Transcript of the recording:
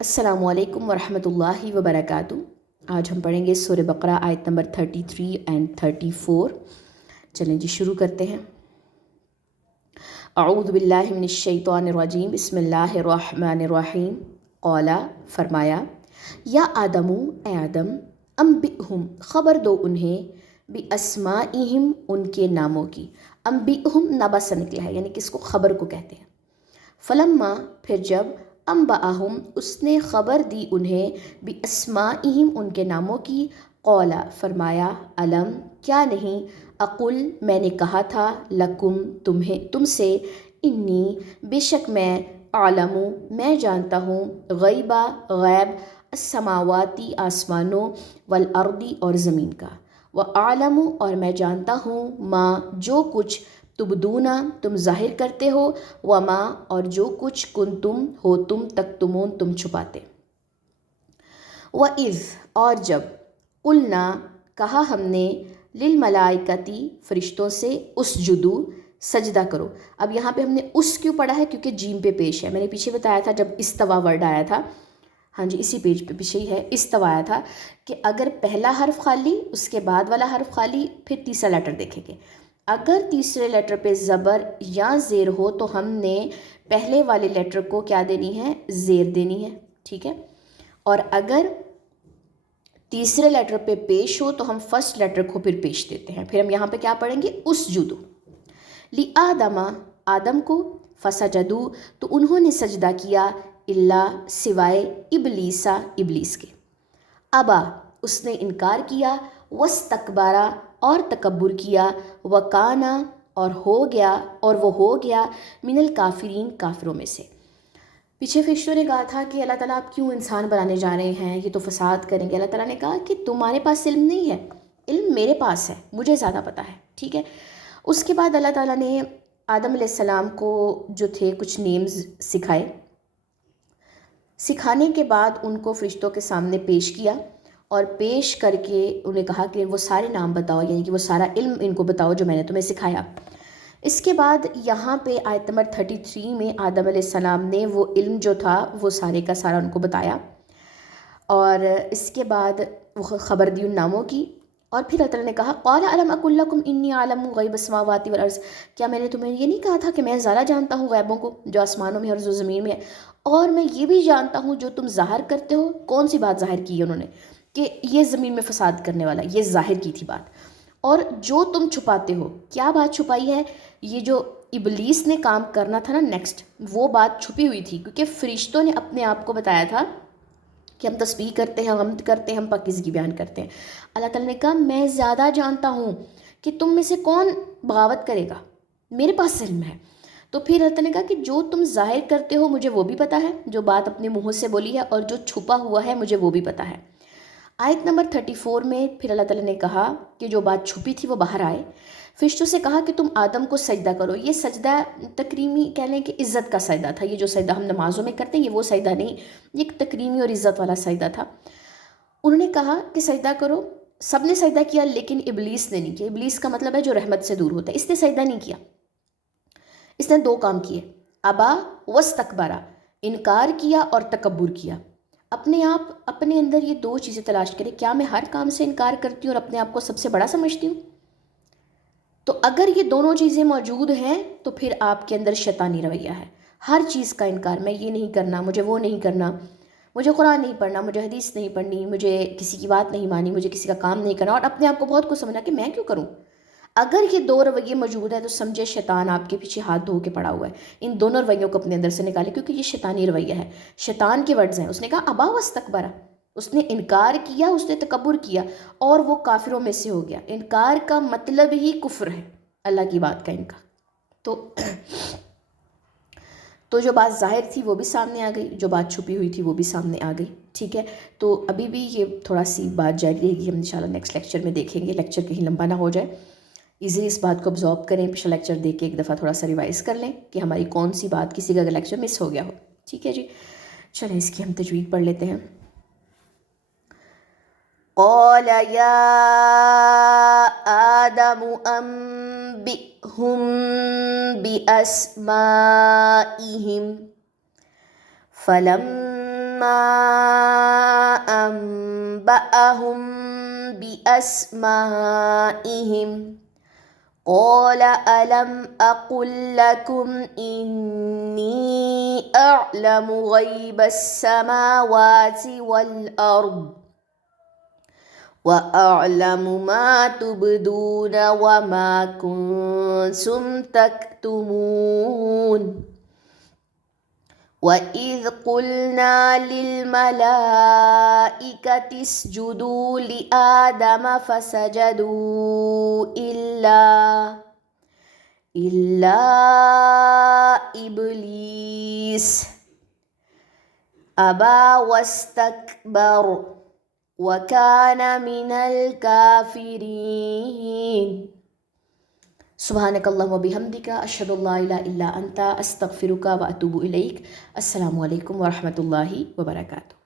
السلام علیکم ورحمۃ اللہ وبرکاتہ۔ آج ہم پڑھیں گے سورہ بقرہ آیت نمبر 33 اینڈ 34۔ چلیں جی شروع کرتے ہیں۔ اعوذ باللہ من الشیطان الرجیم، بسم اللہ الرحمن الرحیم۔ قولا فرمایا، یا آدم اے آدم، انبئہم خبر دو انہیں، باسمائہم ان کے ناموں کی۔ انبئہم نبا سے نکلا ہے، یعنی کس کو؟ خبر کو کہتے ہیں۔ فلما پھر جب انبأہم اس نے خبر دی انہیں، باسمائہم ان کے ناموں کی، قولا فرمایا، علم کیا نہیں، اقل میں نے کہا تھا، لکم تم سے، انی بے شک میں، عالم میں جانتا ہوں، غیبہ غیب، السماواتی آسمانوں، والارضی اور زمین کا، وعالم اور میں جانتا ہوں، ما جو کچھ، تبدونا تم ظاہر کرتے ہو، وما اور جو کچھ، کنتم ہو تم، تکتمون تم چھپاتے۔ وَإِذْ اور جب، قلنا کہا ہم نے، للملائکتی فرشتوں سے، اسجدو سجدہ کرو۔ اب یہاں پہ ہم نے اس کیوں پڑھا ہے؟ کیونکہ جیم پہ پیش ہے۔ میں نے پیچھے بتایا تھا جب استوا ورڈ آیا تھا، ہاں جی اسی پیج پہ پیچھے ہی ہے، استوا آیا تھا کہ اگر پہلا حرف خالی، اس کے بعد والا حرف خالی، پھر تیسرا لیٹر دیکھیں گے۔ اگر تیسرے لیٹر پہ زبر یا زیر ہو تو ہم نے پہلے والے لیٹر کو کیا دینی ہے؟ زیر دینی ہے، ٹھیک ہے۔ اور اگر تیسرے لیٹر پہ پیش ہو تو ہم فرسٹ لیٹر کو پھر پیش دیتے ہیں۔ پھر ہم یہاں پہ کیا پڑھیں گے؟ اسجدو لآدم آدم کو، فسجدو تو انہوں نے سجدہ کیا، اللہ سوائے، ابلیسا ابلیس کے، ابا اس نے انکار کیا، واستکبارا اور تکبر کیا، وکانا اور وہ ہو گیا، من الکافرین کافروں میں سے۔ پیچھے فرشتوں نے کہا تھا کہ اللہ تعالیٰ آپ کیوں انسان بنانے جا رہے ہیں، یہ تو فساد کریں گے۔ اللہ تعالیٰ نے کہا کہ تمہارے پاس علم نہیں ہے، علم میرے پاس ہے، مجھے زیادہ پتہ ہے، ٹھیک ہے۔ اس کے بعد اللہ تعالیٰ نے آدم علیہ السلام کو جو تھے کچھ نیمز سکھائے، سکھانے کے بعد ان کو فرشتوں کے سامنے پیش کیا، اور پیش کر کے انہیں کہا کہ وہ سارے نام بتاؤ، یعنی کہ وہ سارا علم ان کو بتاؤ جو میں نے تمہیں سکھایا۔ اس کے بعد یہاں پہ آیت نمبر 33 میں آدم علیہ السلام نے وہ علم جو تھا وہ سارے کا سارا ان کو بتایا، اور اس کے بعد وہ خبر دی ان ناموں کی۔ اور پھر اللہ تعالیٰ نے کہا، قال الم اقل لکم انی عالم غیب السماوات والارض، کیا میں نے تمہیں یہ نہیں کہا تھا کہ میں زیادہ جانتا ہوں غیبوں کو جو آسمانوں میں اور جو زمین میں ہے، اور میں یہ بھی جانتا ہوں جو تم ظاہر کرتے ہو۔ کون سی بات ظاہر کی ہے انہوں نے؟ کہ یہ زمین میں فساد کرنے والا، یہ ظاہر کی تھی بات۔ اور جو تم چھپاتے ہو، کیا بات چھپائی ہے؟ یہ جو ابلیس نے کام کرنا تھا نا نیکسٹ، وہ بات چھپی ہوئی تھی، کیونکہ فرشتوں نے اپنے آپ کو بتایا تھا کہ ہم تسبیح کرتے ہیں، حمد کرتے ہیں، ہم پاکیزگی بیان کرتے ہیں۔ اللہ تعالیٰ نے کہا میں زیادہ جانتا ہوں کہ تم میں سے کون بغاوت کرے گا، میرے پاس علم ہے۔ تو پھر اللہ تعالیٰ نے کہا کہ جو تم ظاہر کرتے ہو مجھے وہ بھی پتہ ہے، جو بات اپنے منہ سے بولی ہے، اور جو چھپا ہوا ہے مجھے وہ بھی پتہ ہے۔ آیت نمبر 34 میں پھر اللہ تعالیٰ نے کہا کہ جو بات چھپی تھی وہ باہر آئے۔ فرشتوں سے کہا کہ تم آدم کو سجدہ کرو۔ یہ سجدہ تکریمی کہہ لیں کہ عزت کا سجدہ تھا۔ یہ جو سجدہ ہم نمازوں میں کرتے ہیں یہ وہ سجدہ نہیں، یہ ایک تکریمی اور عزت والا سجدہ تھا۔ انہوں نے کہا کہ سجدہ کرو، سب نے سجدہ کیا، لیکن ابلیس نے نہیں کیا۔ ابلیس کا مطلب ہے جو رحمت سے دور ہوتا ہے، اس نے سجدہ نہیں کیا۔ اس نے دو کام کیے، ابا واستکبارا، انکار کیا اور تکبر کیا۔ اپنے آپ اپنے اندر یہ دو چیزیں تلاش کریں، کیا میں ہر کام سے انکار کرتی ہوں اور اپنے آپ کو سب سے بڑا سمجھتی ہوں؟ تو اگر یہ دونوں چیزیں موجود ہیں تو پھر آپ کے اندر شیطانی رویہ ہے، ہر چیز کا انکار، میں یہ نہیں کرنا، مجھے وہ نہیں کرنا، مجھے قرآن نہیں پڑھنا، مجھے حدیث نہیں پڑھنی، مجھے کسی کی بات نہیں مانی، مجھے کسی کا کام نہیں کرنا، اور اپنے آپ کو بہت کچھ سمجھنا کہ میں کیوں کروں۔ اگر یہ دو رویے موجود ہیں تو سمجھے شیطان آپ کے پیچھے ہاتھ دھو کے پڑا ہوا ہے۔ ان دونوں رویوں کو اپنے اندر سے نکالے، کیونکہ یہ شیطانی رویہ ہے، شیطان کے ورڈز ہیں۔ اس نے کہا ابا واستکبارا، اس نے انکار کیا، اس نے تکبر کیا، اور وہ کافروں میں سے ہو گیا۔ انکار کا مطلب ہی کفر ہے، اللہ کی بات کا انکار۔ تو جو بات ظاہر تھی وہ بھی سامنے آ گئی، جو بات چھپی ہوئی تھی وہ بھی سامنے آ گئی، ٹھیک ہے۔ تو ابھی بھی یہ تھوڑا سی بات جاری رہے گی، ہم انشاءاللہ نیکسٹ لیکچر میں دیکھیں گے، لیکچر کہیں لمبا نہ ہو جائے، ایزیلی اس بات کو ابزارب کریں، پچھلا لیکچر دیکھ کے ایک دفعہ تھوڑا سا ریوائز کر لیں کہ ہماری کون سی بات کسی کا اگر لیکچر مس ہو گیا ہو، ٹھیک ہے جی۔ چلیں اس کی ہم تجوید پڑھ لیتے ہیں۔ قال یا آدم انبئہم باسمائہم فلما ما أنبأهم بأسمائهم قال ألم أقل لكم إني أعلم غيب السماوات والأرض وأعلم ما تبدون وما كنتم تكتمون وَإِذْ قُلْنَا لِلْمَلَائِكَةِ اسْجُدُوا لِآدَمَ فَسَجَدُوا إِلَّا إِبْلِيسَ أَبَى وَاسْتَكْبَرَ وَكَانَ مِنَ الْكَافِرِينَ سبحانک اللہم و بحمدک اشہد ان لا الہ الا انت استغفرک و اتوب الیک۔ السلام علیکم ورحمۃ اللہ وبرکاتہ۔